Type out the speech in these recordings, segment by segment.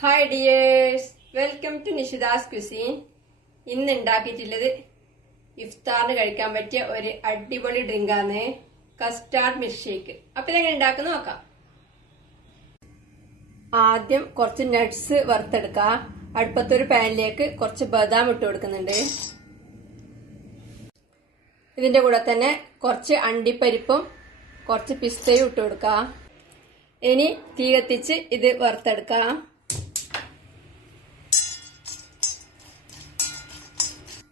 Hi dears, welcome to Nishida's cuisine. ഇന്ന് ഉണ്ടാക്കിയിട്ടുള്ളത് ഇഫ്താറിന് കഴിക്കാൻ പറ്റിയ ഒരു അടിപൊളി ഡ്രിങ്കാണ് കസ്റ്റാർഡ് മിൽക്ക് ഷേക്ക്. അപ്പൊ ഇതെങ്ങനെ ഉണ്ടാക്കുന്ന നോക്കാം. ആദ്യം കുറച്ച് നട്ട്സ് വറുത്തെടുക്കുക. അടുപ്പത്തൊരു പാനിലേക്ക് കുറച്ച് ബദാം ഇട്ട് കൊടുക്കുന്നുണ്ട്. ഇതിന്റെ കൂടെ തന്നെ കുറച്ച് അണ്ടിപ്പരിപ്പും കുറച്ച് പിസ്തയും ഇട്ട് കൊടുക്കുക. ഇനി തീ കത്തിച്ച് ഇത് വറുത്തെടുക്കാം.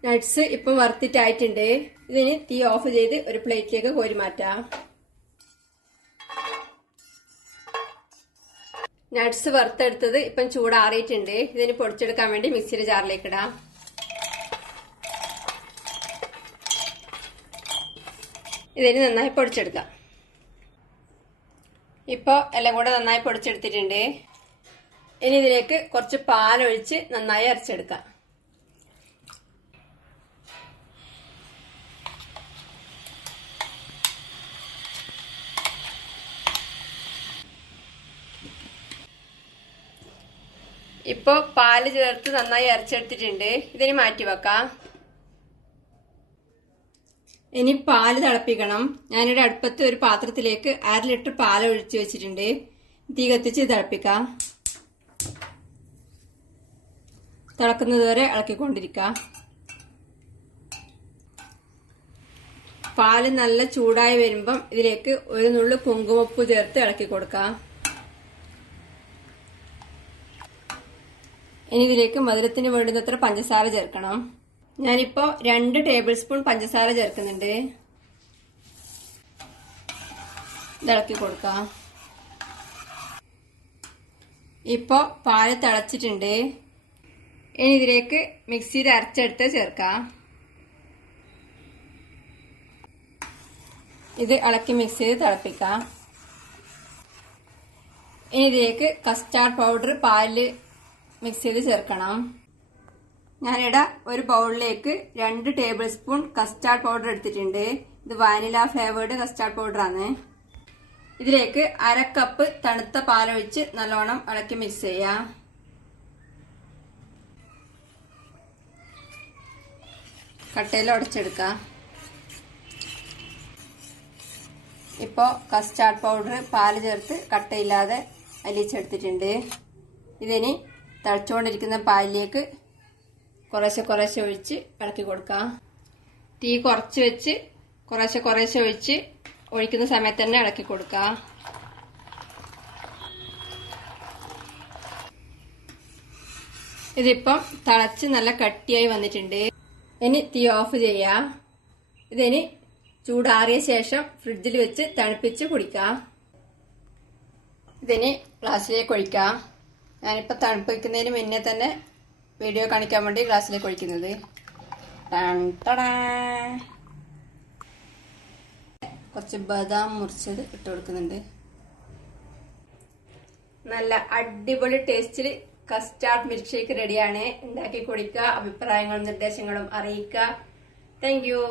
നട്ട്സ് ഇപ്പം വറുത്തിട്ടായിട്ടുണ്ട്. ഇതിന് തീ ഓഫ് ചെയ്ത് ഒരു പ്ലേറ്റിലേക്ക് കോരി മാറ്റാം. നട്ട്സ് വറുത്തെടുത്തത് ഇപ്പം ചൂടാറിയിട്ടുണ്ട്. ഇതിന് പൊടിച്ചെടുക്കാൻ വേണ്ടി മിക്സിയുടെ ജാറിലേക്ക് ഇടാം. ഇതിന് നന്നായി പൊടിച്ചെടുക്കാം. ഇപ്പോൾ എല്ലാം കൂടെ നന്നായി പൊടിച്ചെടുത്തിട്ടുണ്ട്. ഇനി ഇതിലേക്ക് കുറച്ച് പാലൊഴിച്ച് നന്നായി അരച്ചെടുക്കാം. ഇപ്പോ പാല് ചേർത്ത് നന്നായി അരച്ചെടുത്തിട്ടുണ്ട്. ഇതിന് മാറ്റി വെക്കാം. ഇനി പാല് തിളപ്പിക്കണം. ഞാനിവിടെ അടുപ്പത്ത് ഒരു പാത്രത്തിലേക്ക് 1/2 ലിറ്റർ പാൽ ഒഴിച്ചു വെച്ചിട്ടുണ്ട്. തീ കത്തിച്ച് തിളപ്പിക്കാം. തിളക്കുന്നത് വരെ ഇളക്കിക്കൊണ്ടിരിക്കാം. പാല് നല്ല ചൂടായി വരുമ്പം ഇതിലേക്ക് ഒരു നുള്ളു കുങ്കുമപ്പൂ ചേർത്ത് ഇളക്കി കൊടുക്കാം. ഇനി ഇതിലേക്ക് മധുരത്തിന് വേണ്ടുന്നത്ര പഞ്ചസാര ചേർക്കണം. ഞാനിപ്പോ 2 ടേബിൾ സ്പൂൺ പഞ്ചസാര ചേർക്കുന്നുണ്ട്. ഇളക്കി കൊടുക്കാം. ഇപ്പോ പാല് തിളച്ചിട്ടുണ്ട്. ഇനി ഇതിലേക്ക് മിക്സിയിൽ അരച്ചെടുത്ത് ചേർക്കാം. ഇത് ഇളക്കി മിക്സ് ചെയ്ത് തിളപ്പിക്കാം. ഇനി ഇതിലേക്ക് കസ്റ്റാർഡ് പൗഡർ പാലില് മിക്സ് ചെയ്ത് ചേർക്കണം. ഞാനിവിടെ ഒരു ബൗളിലേക്ക് 2 ടേബിൾ സ്പൂൺ കസ്റ്റാർഡ് പൗഡർ എടുത്തിട്ടുണ്ട്. ഇത് വാനില ഫ്ലേവേർഡ് കസ്റ്റാർഡ് പൗഡർ ആണ്. ഇതിലേക്ക് 1/2 കപ്പ് തണുത്ത പാലൊഴിച്ച് നല്ലോണം ഇളക്കി മിക്സ് ചെയ്യാം. കട്ടയിൽ ഉടച്ചെടുക്കാം. ഇപ്പോൾ കസ്റ്റാർഡ് പൗഡർ പാല് ചേർത്ത് കട്ടയില്ലാതെ അലിയിച്ചെടുത്തിട്ടുണ്ട്. ഇതിനി തിളച്ചുകൊണ്ടിരിക്കുന്ന പാലിലേക്ക് കുറേശ്ശെ ഒഴിച്ച് ഇളക്കി കൊടുക്കാം. തീ കുറച്ച് വെച്ച് കുറേശ്ശെ ഒഴിച്ച് ഒഴിക്കുന്ന സമയത്ത് തന്നെ ഇളക്കി കൊടുക്കാം. ഇതിപ്പം തിളച്ച് നല്ല കട്ടിയായി വന്നിട്ടുണ്ട്. ഇനി തീ ഓഫ് ചെയ്യാം. ഇതിനി ചൂടാറിയ ശേഷം ഫ്രിഡ്ജിൽ വെച്ച് തണുപ്പിച്ച് കുടിക്കാം. ഇതിനി ഗ്ലാസ്സിലേക്ക് ഒഴിക്കാം. ഞാനിപ്പോൾ തണുപ്പിക്കുന്നതിന് മുന്നേ തന്നെ വീഡിയോ കാണിക്കാൻ വേണ്ടി ഗ്ലാസ്സിലേക്ക് ഒഴിക്കുന്നത്. കുറച്ച് ബദാം മുറിച്ചത് ഇട്ട് കൊടുക്കുന്നുണ്ട്. നല്ല അടിപൊളി ടേസ്റ്റിൽ കസ്റ്റാർഡ് മിൽക്ക് ഷേക്ക് റെഡിയാണ്. ഉണ്ടാക്കി കുടിക്കുക. അഭിപ്രായങ്ങളും നിർദ്ദേശങ്ങളും അറിയിക്കുക. Thank you.